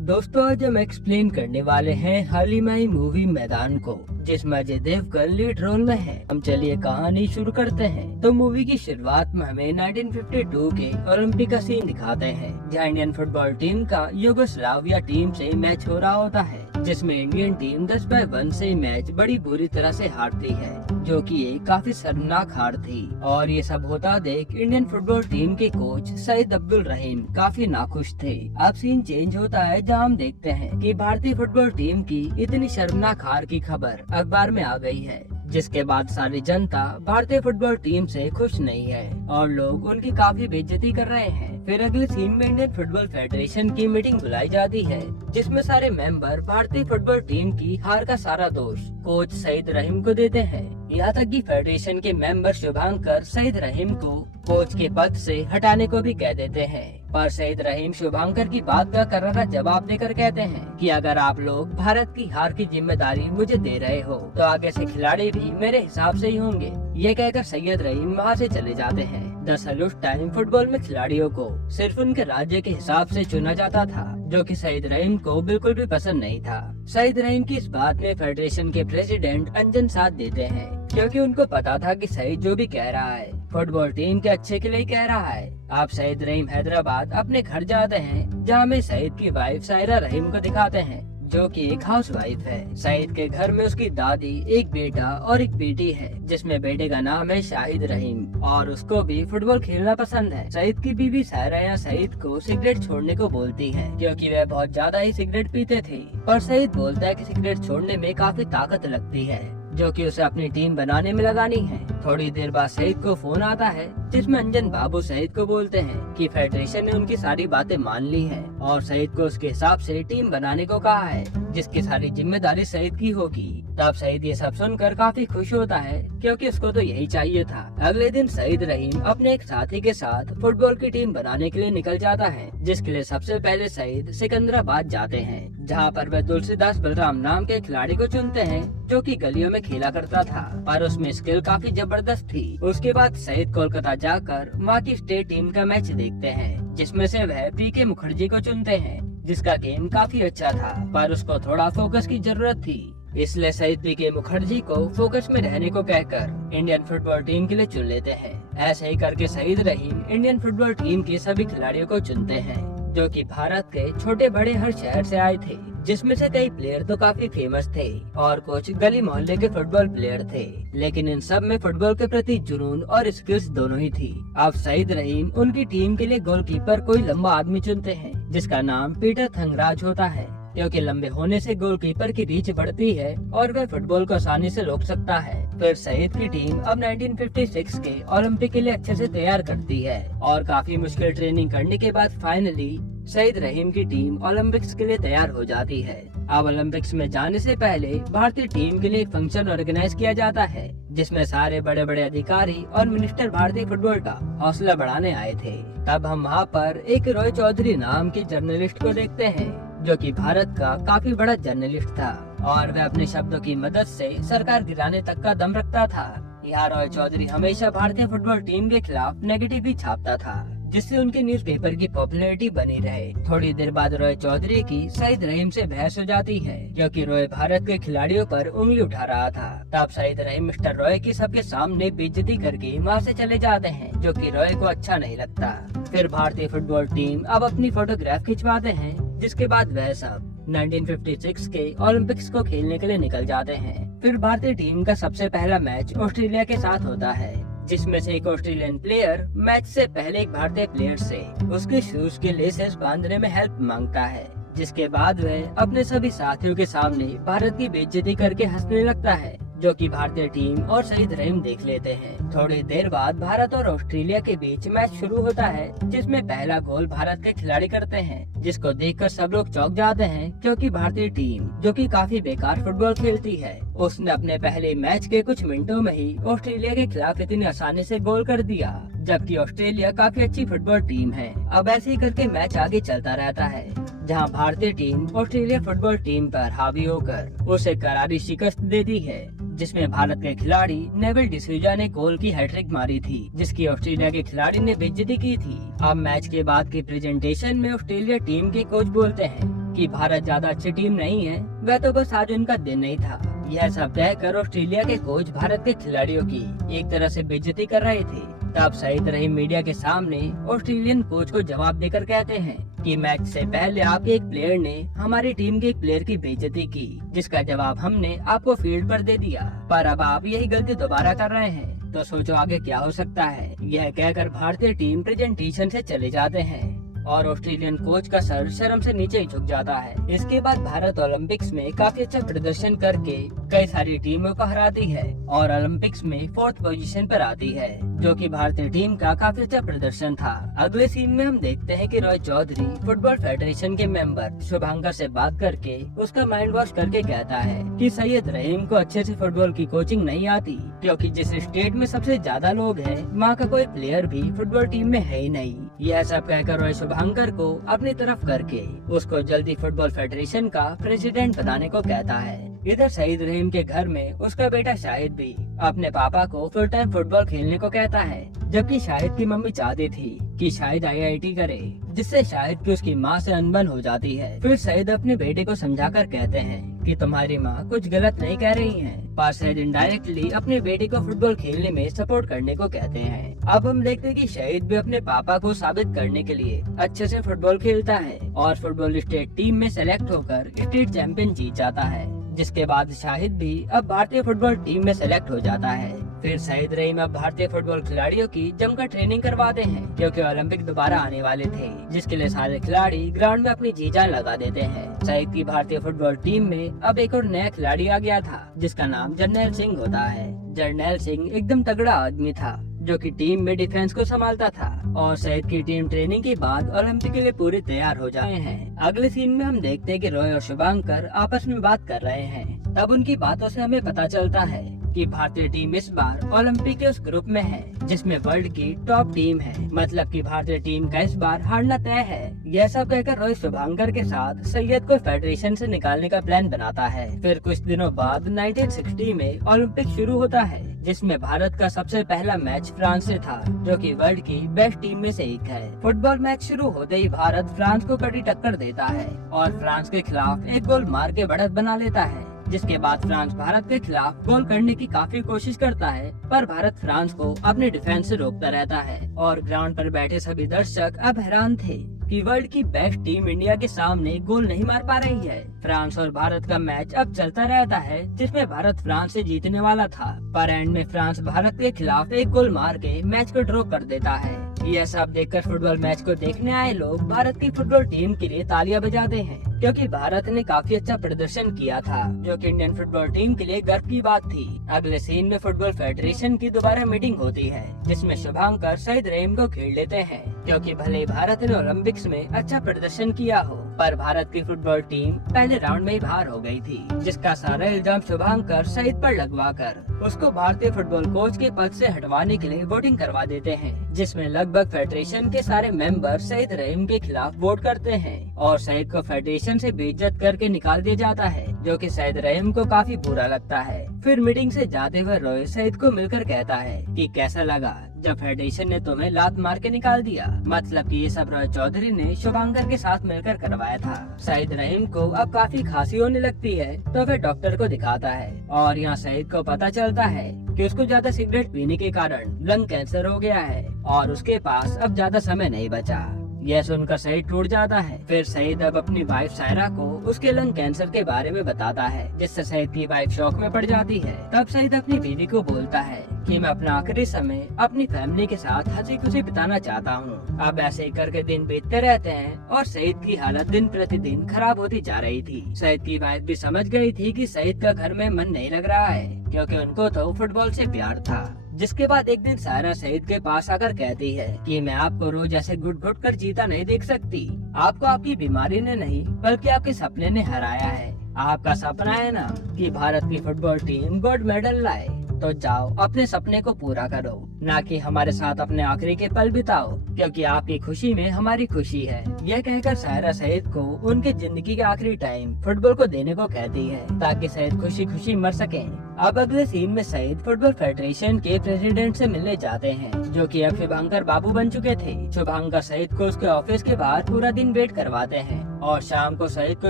दोस्तों आज हम एक्सप्लेन करने वाले हैं हालिमाई मूवी मैदान को, जिसमें अजय देवगन लीड रोल में है। हम चलिए कहानी शुरू करते हैं। तो मूवी की शुरुआत में हमें 1952 के ओलंपिक का सीन दिखाते हैं, जहां इंडियन फुटबॉल टीम का यूगोस्लाविया टीम से मैच हो रहा होता है, जिसमें इंडियन टीम 10-1 से मैच बड़ी बुरी तरह से हारती है, जो कि एक काफी शर्मनाक हार थी। और ये सब होता देख इंडियन फुटबॉल टीम के कोच सईद अब्दुल रहीम काफी नाखुश थे। अब सीन चेंज होता है, जहां हम देखते हैं कि भारतीय फुटबॉल टीम की इतनी शर्मनाक हार की खबर अखबार में आ गई है, जिसके बाद सारी जनता भारतीय फुटबॉल टीम से खुश नहीं है और लोग उनकी काफी बेइज्जती कर रहे हैं। फिर अगले सीन में इंडियन फुटबॉल फेडरेशन की मीटिंग बुलाई जाती है, जिसमें सारे मेंबर भारतीय फुटबॉल टीम की हार का सारा दोष कोच सईद रहीम को देते हैं। यहाँ तक कि फेडरेशन के मेंबर शुभांकर सईद रहीम को कोच के पद से हटाने को भी कह देते हैं। पर सईद रहीम शुभांकर की बात का करारा जवाब देकर कहते हैं कि अगर आप लोग भारत की हार की जिम्मेदारी मुझे दे रहे हो, तो आगे से खिलाड़ी भी मेरे हिसाब से ही होंगे। ये कहकर सैयद रहीम वहाँ से चले जाते हैं। दरअसल उस टाइम फुटबॉल में खिलाड़ियों को सिर्फ उनके राज्य के हिसाब से चुना जाता था, जो कि सईद रहीम को बिल्कुल भी पसंद नहीं था। सईद रहीम की इस बात में फेडरेशन के प्रेसिडेंट अंजन साथ देते हैं, क्योंकि उनको पता था कि सईद जो भी कह रहा है फुटबॉल टीम के अच्छे के लिए कह रहा है। आप सईद रहीम हैदराबाद अपने घर जाते हैं, जहाँ में सईद की वाइफ सायरा रहीम को दिखाते हैं, जो कि एक हाउस वाइफ है। सईद के घर में उसकी दादी, एक बेटा और एक बेटी है, जिसमें बेटे का नाम है शाहिद रहीम और उसको भी फुटबॉल खेलना पसंद है। सईद की बीवी सायरा या सईद को सिगरेट छोड़ने को बोलती है, क्योंकि वह बहुत ज्यादा ही सिगरेट पीते थे। पर सईद बोलता है कि सिगरेट छोड़ने में काफी ताकत लगती है, जो कि उसे अपनी टीम बनाने में लगानी है। थोड़ी देर बाद सईद को फोन आता है, जिसमें अंजन बाबू सईद को बोलते हैं कि फेडरेशन ने उनकी सारी बातें मान ली हैं और सईद को उसके हिसाब से टीम बनाने को कहा है, जिसकी सारी जिम्मेदारी सईद की होगी। तब सईद ये सब सुनकर काफी खुश होता है, क्योंकि उसको तो यही चाहिए था। अगले दिन सईद रहीम अपने एक साथी के साथ फुटबॉल की टीम बनाने के लिए निकल जाता है, जिसके लिए सबसे पहले सईद सिकंदराबाद जाते हैं, जहाँ पर वह तुलसीदास बलराम नाम के खिलाड़ी को चुनते हैं, जो कि गलियों में खेला करता था, पर उसमें स्किल काफी जबरदस्त थी। उसके बाद सईद कोलकाता जाकर वहाँ की स्टेट टीम का मैच देखते हैं, जिसमें से वह पीके मुखर्जी को चुनते हैं, जिसका गेम काफी अच्छा था, पर उसको थोड़ा फोकस की जरूरत थी। इसलिए सईद पीके मुखर्जी को फोकस में रहने को कहकर इंडियन फुटबॉल टीम के लिए चुन लेते हैं। ऐसे ही करके सईद रहीम इंडियन फुटबॉल टीम के सभी खिलाड़ियों को चुनते हैं, जो कि भारत के छोटे बड़े हर शहर से आए थे, जिसमें से कई प्लेयर तो काफी फेमस थे और कुछ गली मोहल्ले के फुटबॉल प्लेयर थे, लेकिन इन सब में फुटबॉल के प्रति जुनून और स्किल्स दोनों ही थी। अब सईद रहीम उनकी टीम के लिए गोलकीपर कोई लंबा आदमी चुनते हैं, जिसका नाम पीटर थंगराज होता है, क्योंकि लंबे होने से गोलकीपर की रीच बढ़ती है और वह फुटबॉल को आसानी से रोक सकता है। फिर सईद की टीम अब 1956 के ओलंपिक के लिए अच्छे से तैयार करती है और काफी मुश्किल ट्रेनिंग करने के बाद फाइनली सईद रहीम की टीम ओलंपिक्स के लिए तैयार हो जाती है। अब ओलंपिक्स में जाने से पहले भारतीय टीम के लिए एक फंक्शन ऑर्गेनाइज किया जाता है, जिसमें सारे बड़े बड़े अधिकारी और मिनिस्टर भारतीय फुटबॉल का हौसला बढ़ाने आए थे। तब हम वहाँ पर एक रॉय चौधरी नाम के जर्नलिस्ट को देखते हैं, जो कि भारत का काफी बड़ा जर्नलिस्ट था और वह अपने शब्दों की मदद से सरकार गिराने तक का दम रखता था। यहाँ रॉय चौधरी हमेशा भारतीय फुटबॉल टीम के खिलाफ नेगेटिव ही छापता था, जिससे उनके न्यूज़पेपर की पॉपुलैरिटी बनी रहे। थोड़ी देर बाद रॉय चौधरी की सईद रहीम से बहस हो जाती है, क्योंकि रॉय भारत के खिलाड़ियों पर उंगली उठा रहा था। तब सईद रहीम मिस्टर रॉय की सबके सामने बेइज्जती करके वहाँ से चले जाते हैं, जो कि रॉय को अच्छा नहीं लगता। फिर भारतीय फुटबॉल टीम अब अपनी फोटोग्राफ खिंचवाते हैं, जिसके बाद वह सब 1956 के ओलंपिक्स को खेलने के लिए निकल जाते हैं। फिर भारतीय टीम का सबसे पहला मैच ऑस्ट्रेलिया के साथ होता है, जिसमें से एक ऑस्ट्रेलियन प्लेयर मैच से पहले एक भारतीय प्लेयर से उसके शूज के लेसेस बांधने में हेल्प मांगता है, जिसके बाद वह अपने सभी साथियों के सामने भारत की बेइज्जती करके हंसने लगता है, जो कि भारतीय टीम और सईद रहीम देख लेते हैं। थोड़ी देर बाद भारत और ऑस्ट्रेलिया के बीच मैच शुरू होता है, जिसमें पहला गोल भारत के खिलाड़ी करते हैं, जिसको देखकर सब लोग चौंक जाते हैं, क्योंकि भारतीय टीम, जो कि काफी बेकार फुटबॉल खेलती है, उसने अपने पहले मैच के कुछ मिनटों में ही ऑस्ट्रेलिया के खिलाफ इतनी आसानी से गोल कर दिया, जबकि ऑस्ट्रेलिया काफी अच्छी फुटबॉल टीम है। अब ऐसे ही करके मैच आगे चलता रहता है, जहां भारतीय टीम ऑस्ट्रेलिया फुटबॉल टीम पर हावी होकर उसे करारी शिकस्त देती है, जिसमें भारत के खिलाड़ी नेविल डिसूजा ने गोल की हैट्रिक मारी थी, जिसकी ऑस्ट्रेलिया के खिलाड़ी ने बेइज्जती की थी। अब मैच के बाद की प्रेजेंटेशन में ऑस्ट्रेलिया टीम के कोच बोलते हैं कि भारत ज्यादा अच्छी टीम नहीं है, वह तो बस आज उनका दिन नहीं था। यह सब कहकर ऑस्ट्रेलिया के कोच भारत के खिलाड़ियों की एक तरह से बेइज्जती कर रहे थे। तब सईद रहीम मीडिया के सामने ऑस्ट्रेलियन कोच को जवाब देकर कहते हैं कि मैच से पहले आपके एक प्लेयर ने हमारी टीम के एक प्लेयर की बेइज्जती की, जिसका जवाब हमने आपको फील्ड पर दे दिया, पर अब आप यही गलती दोबारा कर रहे हैं, तो सोचो आगे क्या हो सकता है। यह कहकर भारतीय टीम प्रेजेंटेशन से चले जाते हैं और ऑस्ट्रेलियन कोच का सर शर्म से नीचे ही झुक जाता है। इसके बाद भारत ओलंपिक्स में काफी अच्छा प्रदर्शन करके कई सारी टीमों को हराती है और ओलंपिक्स में 4th पोजीशन पर आती है, जो कि भारतीय टीम का काफी अच्छा प्रदर्शन था। अगले सीन में हम देखते हैं कि रॉय चौधरी फुटबॉल फेडरेशन के मेंबर शुभांकर से बात करके उसका माइंड वॉश करके कहता है कि सैयद रहीम को अच्छे से फुटबॉल की कोचिंग नहीं आती, क्योंकि जिस स्टेट में सबसे ज्यादा लोग हैं वहाँ का कोई प्लेयर भी फुटबॉल टीम में है ही नहीं। यह सब कहकर रॉय शुभांकर को अपनी तरफ करके उसको जल्दी फुटबॉल फेडरेशन का प्रेसिडेंट बनाने को कहता है। इधर सईद रहीम के घर में उसका बेटा शाहिद भी अपने पापा को फुल टाइम फुटबॉल खेलने को कहता है, जबकि शाहिद की मम्मी चाहती थी कि शाहिद IIT करे, जिससे शाहिद की उसकी माँ से अनबन हो जाती है। फिर सईद अपने बेटे को समझाकर कहते हैं कि तुम्हारी माँ कुछ गलत नहीं कह रही है, पर सईद इनडायरेक्टली अपने बेटे को फुटबॉल खेलने में सपोर्ट करने को कहते हैं। अब हम देखते हैं कि शाहिद भी अपने पापा को साबित करने के लिए अच्छे से फुटबॉल खेलता है और फुटबॉल स्टेट टीम में सेलेक्ट होकर स्टेट चैंपियन जीत जाता है, जिसके बाद शाहिद भी अब भारतीय फुटबॉल टीम में सेलेक्ट हो जाता है। फिर सईद रहीम अब भारतीय फुटबॉल खिलाड़ियों की जमकर ट्रेनिंग करवाते हैं, क्योंकि ओलंपिक दोबारा आने वाले थे, जिसके लिए सारे खिलाड़ी ग्राउंड में अपनी जी जान लगा देते हैं। सईद की भारतीय फुटबॉल टीम में अब एक और नया खिलाड़ी आ गया था, जिसका नाम जर्नैल सिंह होता है। जर्नैल सिंह एकदम तगड़ा आदमी था, जो कि टीम में डिफेंस को संभालता था और सईद की टीम ट्रेनिंग के बाद ओलंपिक के लिए पूरी तैयार हो जाए हैं। अगले सीन में हम देखते हैं कि रॉय और शुभांकर आपस में बात कर रहे हैं। तब उनकी बातों से हमें पता चलता है कि भारतीय टीम इस बार ओलंपिक के उस ग्रुप में है जिसमें वर्ल्ड की टॉप टीम है, मतलब कि भारतीय टीम का इस बार हारना तय है। यह सब कहकर रोहित शुभांकर के साथ सैयद को फेडरेशन से निकालने का प्लान बनाता है। फिर कुछ दिनों बाद 1960 में ओलंपिक शुरू होता है, जिसमें भारत का सबसे पहला मैच फ्रांस से था, जो कि वर्ल्ड की बेस्ट टीम में से एक है। फुटबॉल मैच शुरू होते ही भारत फ्रांस को कड़ी टक्कर देता है और फ्रांस के खिलाफ एक गोल मार के बढ़त बना लेता है, जिसके बाद फ्रांस भारत के खिलाफ गोल करने की काफी कोशिश करता है, पर भारत फ्रांस को अपने डिफेंस से रोकता रहता है और ग्राउंड पर बैठे सभी दर्शक अब हैरान थे कि वर्ल्ड की बेस्ट टीम इंडिया के सामने गोल नहीं मार पा रही है। फ्रांस और भारत का मैच अब चलता रहता है, जिसमें भारत फ्रांस से जीतने वाला था, पर एंड में फ्रांस भारत के खिलाफ एक गोल मार के मैच को ड्रॉ कर देता है। यह सब देखकर फुटबॉल मैच को देखने आए लोग भारत की फुटबॉल टीम के लिए तालियां बजाते हैं, क्योंकि भारत ने काफी अच्छा प्रदर्शन किया था, जो कि इंडियन फुटबॉल टीम के लिए गर्व की बात थी। अगले सीन में फुटबॉल फेडरेशन की दोबारा मीटिंग होती है, जिसमें शुभांकर सईद रहीम को खेल लेते हैं, क्योंकि भले ही भारत ने ओलंपिक्स में अच्छा प्रदर्शन किया हो, पर भारत की फुटबॉल टीम पहले राउंड में ही बाहर हो गई थी, जिसका सारा इल्जाम शुभांकर सईद पर लगवाकर उसको भारतीय फुटबॉल कोच के पद से हटवाने के लिए वोटिंग करवा देते हैं, जिसमें लगभग फेडरेशन के सारे मेंबर सईद रहीम के खिलाफ वोट करते हैं और सईद को फेडरेशन से बेइज्जत करके निकाल दिया जाता है, जो कि सईद रहीम को काफी बुरा लगता है। फिर मीटिंग से जाते हुए रॉय सईद को मिलकर कहता है कि कैसा लगा जब फेडरेशन ने तुम्हें लात मार के निकाल दिया, मतलब कि ये सब रॉय चौधरी ने शुभांकर के साथ मिलकर करवाया था। सईद रहीम को अब काफी खांसी होने लगती है, तो फिर डॉक्टर को दिखाता है और यहाँ सईद को पता चलता है कि उसको ज्यादा सिगरेट पीने के कारण लंग कैंसर हो गया है और उसके पास अब ज्यादा समय नहीं बचा। यह सुनकर सईद टूट जाता है। फिर सईद अब अपनी वाइफ सायरा को उसके लंग कैंसर के बारे में बताता है, जिससे सईद की वाइफ शौक में पड़ जाती है। तब सईद अपनी बीवी को बोलता है कि मैं अपना आखिरी समय अपनी फैमिली के साथ हंसी खुशी बिताना चाहता हूँ। अब ऐसे ही करके दिन बीतते रहते हैं और सईद की हालत दिन प्रतिदिन खराब होती जा रही थी। सईद की वाइफ भी समझ गई थी कि सईद का घर में मन नहीं लग रहा है, क्योंकि उनको तो फुटबॉल से प्यार था। जिसके बाद एक दिन सायरा सईद के पास आकर कहती है कि मैं आपको रोज ऐसे घुट घुट कर जीता नहीं देख सकती। आपको आपकी बीमारी ने नहीं बल्कि आपके सपने ने हराया है। आपका सपना है ना कि भारत की फुटबॉल टीम गोल्ड मेडल लाए, तो जाओ अपने सपने को पूरा करो, ना कि हमारे साथ अपने आखिरी के पल बिताओ, क्योंकि आपकी खुशी में हमारी खुशी है। यह कहकर सायरा सईद को उनके जिंदगी के आखिरी टाइम फुटबॉल को देने को कहती है, ताकि सईद खुशी खुशी मर सकें। अब अगले सीन में सईद फुटबॉल फेडरेशन के प्रेसिडेंट से मिलने जाते हैं, जो कि अब शुभांकर बाबू बन चुके थे। शुभांकर सईद को उसके ऑफिस के बाहर पूरा दिन वेट करवाते हैं और शाम को सईद को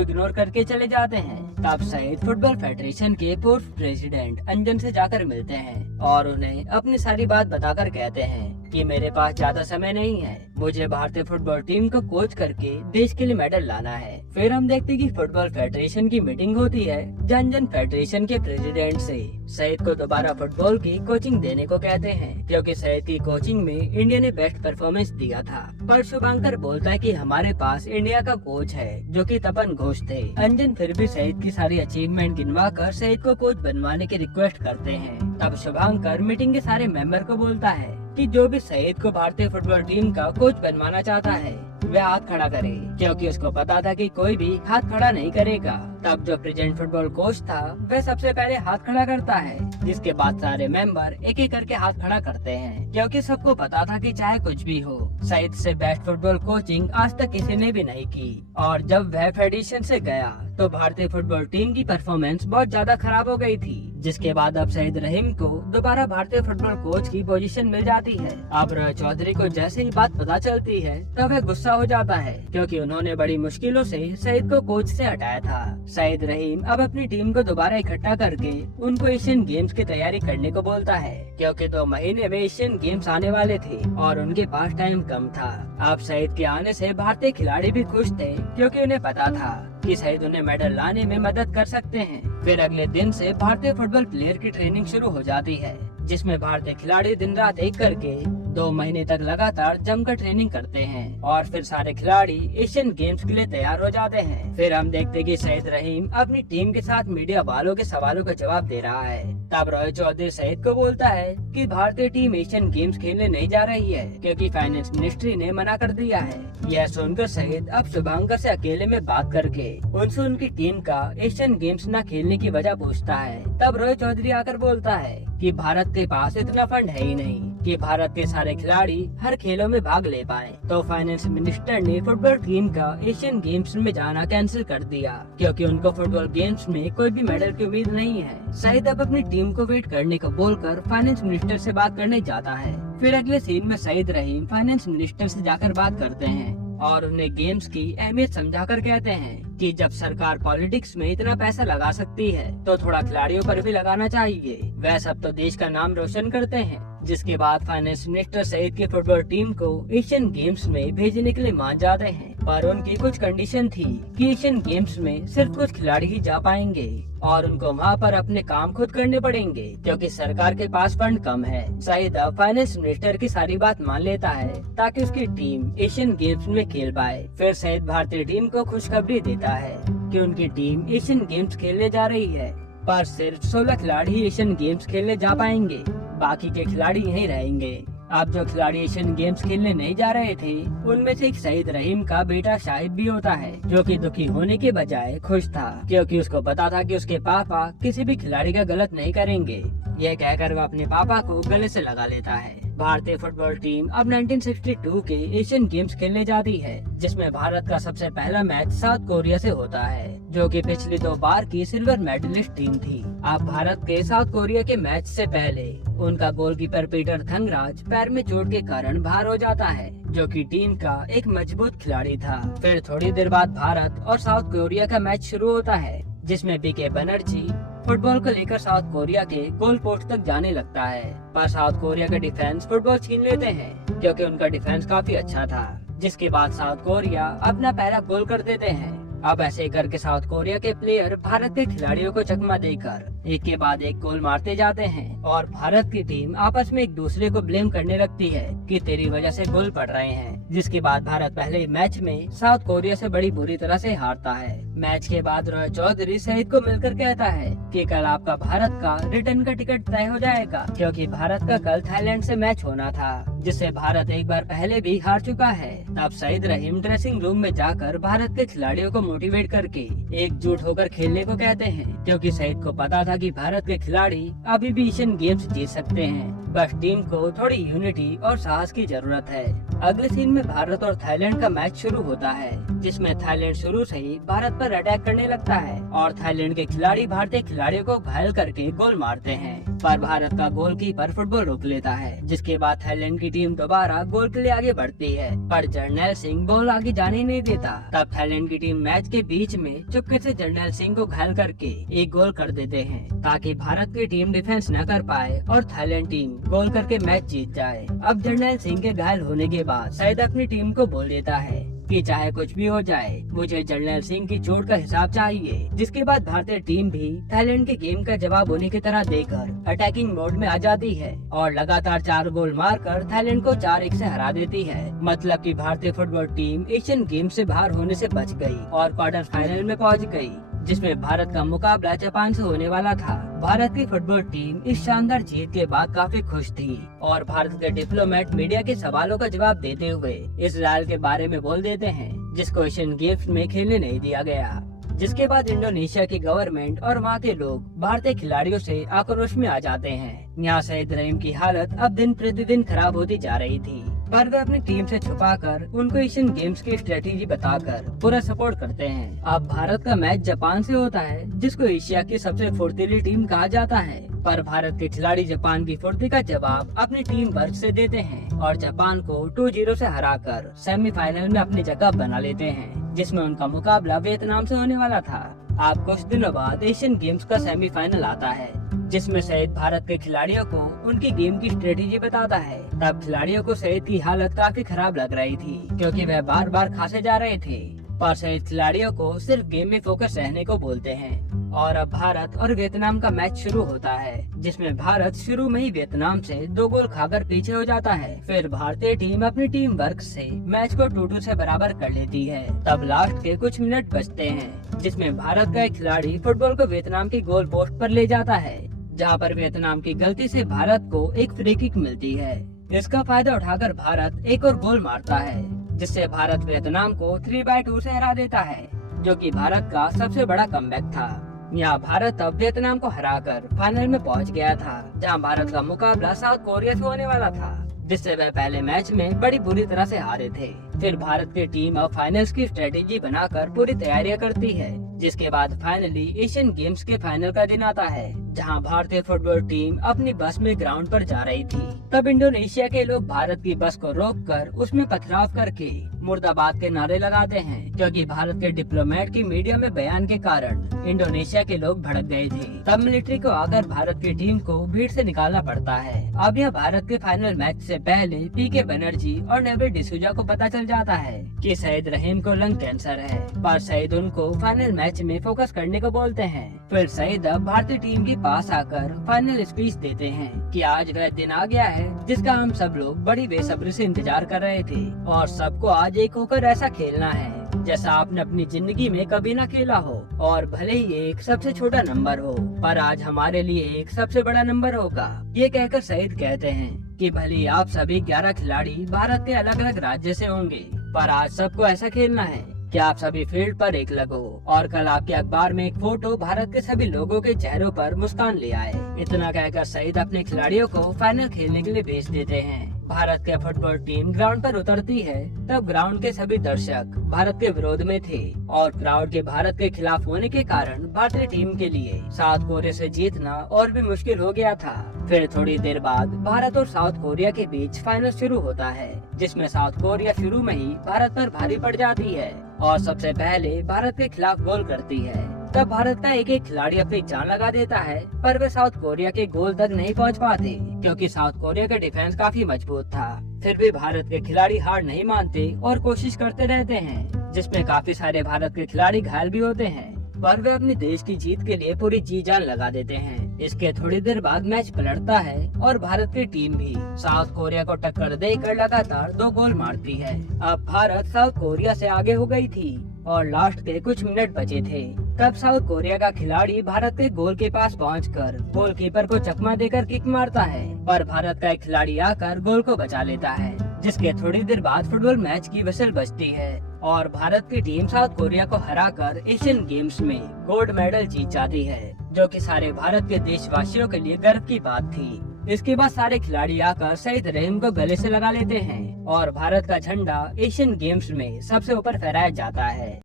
इग्नोर करके चले जाते हैं। तब सईद फुटबॉल फेडरेशन के पूर्व प्रेसिडेंट अंजन से जाकर मिलते हैं और उन्हें अपनी सारी बात बताकर कहते हैं कि मेरे पास ज्यादा समय नहीं है, मुझे भारतीय फुटबॉल टीम को कोच करके देश के लिए मेडल लाना है। फिर हम देखते कि फुटबॉल फेडरेशन की मीटिंग होती है। अंजन फेडरेशन के प्रेसिडेंट से सईद को दोबारा फुटबॉल की कोचिंग देने को कहते हैं, क्योंकि सईद की कोचिंग में इंडिया ने बेस्ट परफॉर्मेंस दिया था। पर शुभांकर बोलता है कि हमारे पास इंडिया का कोच है जो कि तपन घोष थे। अंजन फिर भी सईद की सारी अचीवमेंट गिनवा कर सईद को कोच बनवाने की रिक्वेस्ट करते हैं। तब शुभांकर मीटिंग के सारे मेंबर को बोलता है कि जो भी सईद को भारतीय फुटबॉल टीम का कोच बनवाना चाहता है वह हाथ खड़ा करे, क्योंकि उसको पता था कि कोई भी हाथ खड़ा नहीं करेगा। तब जो प्रेजेंट फुटबॉल कोच था वह सबसे पहले हाथ खड़ा करता है, जिसके बाद सारे मेंबर एक एक करके हाथ खड़ा करते हैं, क्योंकि सबको पता था कि चाहे कुछ भी हो सईद से बेस्ट फुटबॉल कोचिंग आज तक किसी ने भी नहीं की। और जब वह फेडरेशन से गया तो भारतीय फुटबॉल टीम की परफॉर्मेंस बहुत ज्यादा खराब हो गई थी, जिसके बाद अब सईद रहीम को दोबारा भारतीय फुटबॉल कोच की पोजीशन मिल जाती है। अब रोहित चौधरी को जैसे ही बात पता चलती है तो वह गुस्सा हो जाता है, क्योंकि उन्होंने बड़ी मुश्किलों से सईद को कोच से हटाया था। सईद रहीम अब अपनी टीम को दोबारा इकट्ठा करके उनको एशियन गेम्स की तैयारी करने को बोलता है, क्योंकि 2 महीने में एशियन गेम्स आने वाले थे और उनके पास टाइम कम था। अब सईद के आने से भारतीय खिलाड़ी भी खुश थे, क्योंकि उन्हें पता था कि सईद उन्हें मेडल लाने में मदद कर सकते हैं। फिर अगले दिन से भारतीय फुटबॉल प्लेयर की ट्रेनिंग शुरू हो जाती है, जिसमें भारतीय खिलाड़ी दिन रात एक करके 2 महीने तक लगातार जमकर ट्रेनिंग करते हैं और फिर सारे खिलाड़ी एशियन गेम्स के लिए तैयार हो जाते हैं। फिर हम देखते कि सईद रहीम अपनी टीम के साथ मीडिया वालों के सवालों का जवाब दे रहा है। तब रोहित चौधरी सईद को बोलता है कि भारतीय टीम एशियन गेम्स खेलने नहीं जा रही है, क्योंकि फाइनेंस मिनिस्ट्री ने मना कर दिया है। यह सुनकर सईद अब शुभांकर से अकेले में बात करके उनसे उनकी टीम का एशियन गेम्स न खेलने की वजह पूछता है। तब रोहित चौधरी आकर बोलता है कि भारत के पास इतना फंड है ही नहीं कि भारत के सारे खिलाड़ी हर खेलों में भाग ले पाए। तो फाइनेंस मिनिस्टर ने फुटबॉल टीम का एशियन गेम्स में जाना कैंसिल कर दिया, क्योंकि उनको फुटबॉल गेम्स में कोई भी मेडल की उम्मीद नहीं है। सईद अब अपनी टीम को वेट करने को बोलकर फाइनेंस मिनिस्टर से बात करने जाता है। फिर अगले सीन में सईद रहीम फाइनेंस मिनिस्टर से जाकर बात करते हैं और उन्हें गेम्स की अहमियत समझाकर कहते हैं कि जब सरकार पॉलिटिक्स में इतना पैसा लगा सकती है तो थोड़ा खिलाड़ियों पर भी लगाना चाहिए। वह सब तो देश का नाम रोशन करते हैं। जिसके बाद फाइनेंस मिनिस्टर सईद की फुटबॉल टीम को एशियन गेम्स में भेजने के लिए मान जाते हैं, पर उनकी कुछ कंडीशन थी कि एशियन गेम्स में सिर्फ कुछ खिलाड़ी ही जा पाएंगे और उनको वहाँ पर अपने काम खुद करने पड़ेंगे, क्योंकि सरकार के पास फंड कम है। सईद अब फाइनेंस मिनिस्टर की सारी बात मान लेता है ताकि उसकी टीम एशियन गेम्स में खेल पाए। फिर सईद भारतीय टीम को खुशखबरी देता है कि उनकी टीम एशियन गेम्स खेलने जा रही है, पर सिर्फ 16 खिलाड़ी एशियन गेम्स खेलने जा पाएंगे, बाकी के खिलाड़ी यहीं रहेंगे। अब जो खिलाड़ी एशियन गेम्स खेलने नहीं जा रहे थे उनमें से एक सईद रहीम का बेटा शाहिद भी होता है, जो कि दुखी होने के बजाय खुश था, क्योंकि उसको पता था कि उसके पापा किसी भी खिलाड़ी का गलत नहीं करेंगे। यह कहकर वह अपने पापा को गले से लगा लेता है। भारतीय फुटबॉल टीम अब 1962 के एशियन गेम्स खेलने जाती है, जिसमें भारत का सबसे पहला मैच साउथ कोरिया से होता है, जो कि पिछली 2 बार की सिल्वर मेडलिस्ट टीम थी। अब भारत के साउथ कोरिया के मैच से पहले उनका गोलकीपर पीटर थंगराज पैर में चोट के कारण बाहर हो जाता है, जो कि टीम का एक मजबूत खिलाड़ी था। फिर थोड़ी देर बाद भारत और साउथ कोरिया का मैच शुरू होता है, जिसमें बीके बनर्जी फुटबॉल को लेकर साउथ कोरिया के गोल पोस्ट तक जाने लगता है, पर साउथ कोरिया का डिफेंस फुटबॉल छीन लेते हैं, क्योंकि उनका डिफेंस काफी अच्छा था। जिसके बाद साउथ कोरिया अपना पहला गोल कर देते हैं। अब ऐसे करके साउथ कोरिया के प्लेयर भारत के खिलाड़ियों को चकमा देकर एक के बाद एक गोल मारते जाते हैं और भारत की टीम आपस में एक दूसरे को ब्लेम करने लगती है कि तेरी वजह से गोल पड़ रहे हैं। जिसके बाद भारत पहले मैच में साउथ कोरिया से बड़ी बुरी तरह से हारता है। मैच के बाद रोहित चौधरी सईद को मिलकर कहता है कि कल आपका भारत का रिटर्न का टिकट तय हो जाएगा, क्योंकि भारत का कल थाईलैंड से मैच होना था, जिससे भारत एक बार पहले भी हार चुका है। तब सईद रहीम ड्रेसिंग रूम में जाकर भारत के खिलाड़ियों को मोटिवेट करके एकजुट होकर खेलने को कहते हैं, क्योंकि सईद को पता था कि भारत के खिलाड़ी अभी भी एशियन गेम्स जीत सकते हैं। बस टीम को थोड़ी यूनिटी और साहस की जरूरत है। अगले सीन में भारत और थाईलैंड का मैच शुरू होता है, जिसमें थाईलैंड शुरू से ही भारत पर अटैक करने लगता है और थाईलैंड के खिलाड़ी भारतीय खिलाड़ियों को घायल करके गोल मारते हैं, पर भारत का गोलकीपर फुटबॉल रोक लेता है। जिसके बाद थाईलैंड की टीम दोबारा गोल के लिए आगे बढ़ती है, पर जर्नैल सिंह बॉल आगे जाने नहीं देता। तब थाईलैंड की टीम मैच के बीच में चुपके से जर्नैल सिंह को घायल करके एक गोल कर देते हैं, ताकि भारत की टीम डिफेंस न कर पाए और थाईलैंड टीम गोल करके मैच जीत जाए। अब जर्नैल सिंह के घायल होने के बाद सईद अपनी टीम को बोल देता है कि चाहे कुछ भी हो जाए, मुझे जर्नैल सिंह की चोट का हिसाब चाहिए। जिसके बाद भारतीय टीम भी थाईलैंड के गेम का जवाब होने की तरह देकर अटैकिंग मोड में आ जाती है और लगातार 4 गोल मारकर थाईलैंड को 4-1 से हरा देती है। मतलब कि भारतीय फुटबॉल टीम एशियन गेम से बाहर होने से बच गई और क्वार्टर फाइनल में पहुंच गई, जिसमें भारत का मुकाबला जापान से होने वाला था। भारत की फुटबॉल टीम इस शानदार जीत के बाद काफी खुश थी और भारत के डिप्लोमेट मीडिया के सवालों का जवाब देते हुए इजराइल के बारे में बोल देते हैं, जिसको एशियन गेम्स में खेलने नहीं दिया गया। जिसके बाद इंडोनेशिया की गवर्नमेंट और वहाँ के लोग भारतीय खिलाड़ियों से आक्रोश में आ जाते हैं। यहाँ सईद रहीम की हालत अब दिन प्रतिदिन खराब होती जा रही थी, पर वे अपनी टीम से छुपाकर उनको एशियन गेम्स की स्ट्रेटेजी बताकर पूरा सपोर्ट करते हैं। अब भारत का मैच जापान से होता है, जिसको एशिया की सबसे फुर्तीली टीम कहा जाता है, पर भारत के खिलाड़ी जापान की फुर्ती का जवाब अपनी टीम वर्क से देते हैं और जापान को 2-0 से हराकर सेमीफाइनल में अपनी जगह बना लेते हैं, जिसमें उनका मुकाबला वियतनाम से होने वाला था। अब कुछ दिनों बाद एशियन गेम्स का सेमीफाइनल आता है, जिसमें सईद भारत के खिलाड़ियों को उनकी गेम की स्ट्रेटेजी बताता है। तब खिलाड़ियों को सईद की हालत काफी खराब लग रही थी, क्योंकि वह बार बार खांसे जा रहे थे, पर सईद खिलाड़ियों को सिर्फ गेम में फोकस रहने को बोलते हैं। और अब भारत और वियतनाम का मैच शुरू होता है, जिसमें भारत शुरू में ही वियतनाम से 2 गोल खाकर पीछे हो जाता है। फिर भारतीय टीम अपनी टीम वर्क से मैच को 2-2 से बराबर कर लेती है। तब लास्ट के कुछ मिनट बचते हैं, जिसमें भारत का एक खिलाड़ी फुटबॉल को वियतनाम की गोल पोस्ट पर ले जाता है, जहां पर वियतनाम की गलती से भारत को एक फ्री किक मिलती है। इसका फायदा उठाकर भारत एक और गोल मारता है, जिससे भारत वियतनाम को 3-2 से हरा देता है, जो कि भारत का सबसे बड़ा कमबैक था। यहाँ भारत अब वियतनाम को हराकर फाइनल में पहुंच गया था, जहां भारत का मुकाबला साउथ कोरिया से होने वाला था, जिससे वह पहले मैच में बड़ी बुरी तरह से हारे थे। फिर भारत की टीम अब फाइनल्स की स्ट्रेटेजी बनाकर पूरी तैयारियां करती है, जिसके बाद फाइनली एशियन गेम्स के फाइनल का दिन आता है, जहां भारतीय फुटबॉल टीम अपनी बस में ग्राउंड पर जा रही थी। तब इंडोनेशिया के लोग भारत की बस को रोककर उसमें पथराव करके मुर्दाबाद के नारे लगाते हैं, क्योंकि भारत के डिप्लोमेट की मीडिया में बयान के कारण इंडोनेशिया के लोग भड़क गए थे। तब मिलिट्री को आकर भारत की टीम को भीड़ से निकालना पड़ता है। अब यह भारत के फाइनल मैच से पहले पीके बनर्जी और नेविल डिसूजा को पता चल जाता है कि सईद रहीम को लंग कैंसर है, पर सईद उनको फाइनल मैच में फोकस करने को बोलते हैं। फिर सईद अब भारतीय टीम के पास आकर फाइनल स्पीच देते हैं कि आज वह दिन आ गया है जिसका हम सब लोग बड़ी बेसब्री से इंतजार कर रहे थे, और सबको आज एक होकर ऐसा खेलना है जैसा आपने अपनी जिंदगी में कभी ना खेला हो, और भले ही एक सबसे छोटा नंबर हो, पर आज हमारे लिए एक सबसे बड़ा नंबर होगा। ये कहकर सईद कहते हैं कि भले ही आप सभी 11 खिलाड़ी भारत के अलग अलग राज्य से होंगे, पर आज सबको ऐसा खेलना है कि आप सभी फील्ड पर एक लगो और कल आपके अखबार में एक फोटो भारत के सभी लोगों के चेहरों पर मुस्कान ले आए। इतना कहकर सईद अपने खिलाड़ियों को फाइनल खेलने के लिए भेज देते हैं। भारत के फुटबॉल टीम ग्राउंड पर उतरती है, तब ग्राउंड के सभी दर्शक भारत के विरोध में थे और क्राउड के भारत के खिलाफ होने के कारण भारतीय टीम के लिए साउथ कोरिया से जीतना और भी मुश्किल हो गया था। फिर थोड़ी देर बाद भारत और साउथ कोरिया के बीच फाइनल शुरू होता है, जिसमें साउथ कोरिया शुरू में ही भारत पर भारी पड़ जाती है और सबसे पहले भारत के खिलाफ गोल करती है। तब भारत का एक एक खिलाड़ी अपनी जान लगा देता है, पर वे साउथ कोरिया के गोल तक नहीं पहुंच पाते, क्योंकि साउथ कोरिया का डिफेंस काफी मजबूत था। फिर भी भारत के खिलाड़ी हार नहीं मानते और कोशिश करते रहते हैं, जिसमें काफी सारे भारत के खिलाड़ी घायल भी होते हैं, पर वे अपने देश की जीत के लिए पूरी जी जान लगा देते हैं। इसके थोड़ी देर बाद मैच पलटता है और भारत की टीम भी साउथ कोरिया को टक्कर देकर लगातार 2 गोल मारती है। अब भारत साउथ कोरिया से आगे हो गई थी और लास्ट के कुछ मिनट बचे थे। तब साउथ कोरिया का खिलाड़ी भारत के गोल के पास पहुंचकर गोलकीपर को चकमा देकर किक मारता है, पर भारत का एक खिलाड़ी आकर गोल को बचा लेता है, जिसके थोड़ी देर बाद फुटबॉल मैच की विसल बजती है और भारत की टीम साउथ कोरिया को हराकर एशियन गेम्स में गोल्ड मेडल जीत जाती है, जो कि सारे भारत के देशवासियों के लिए गर्व की बात थी। इसके बाद सारे खिलाड़ी आकर शहीद रहीम को गले से लगा लेते हैं और भारत का झंडा एशियन गेम्स में सबसे ऊपर फहराया जाता है।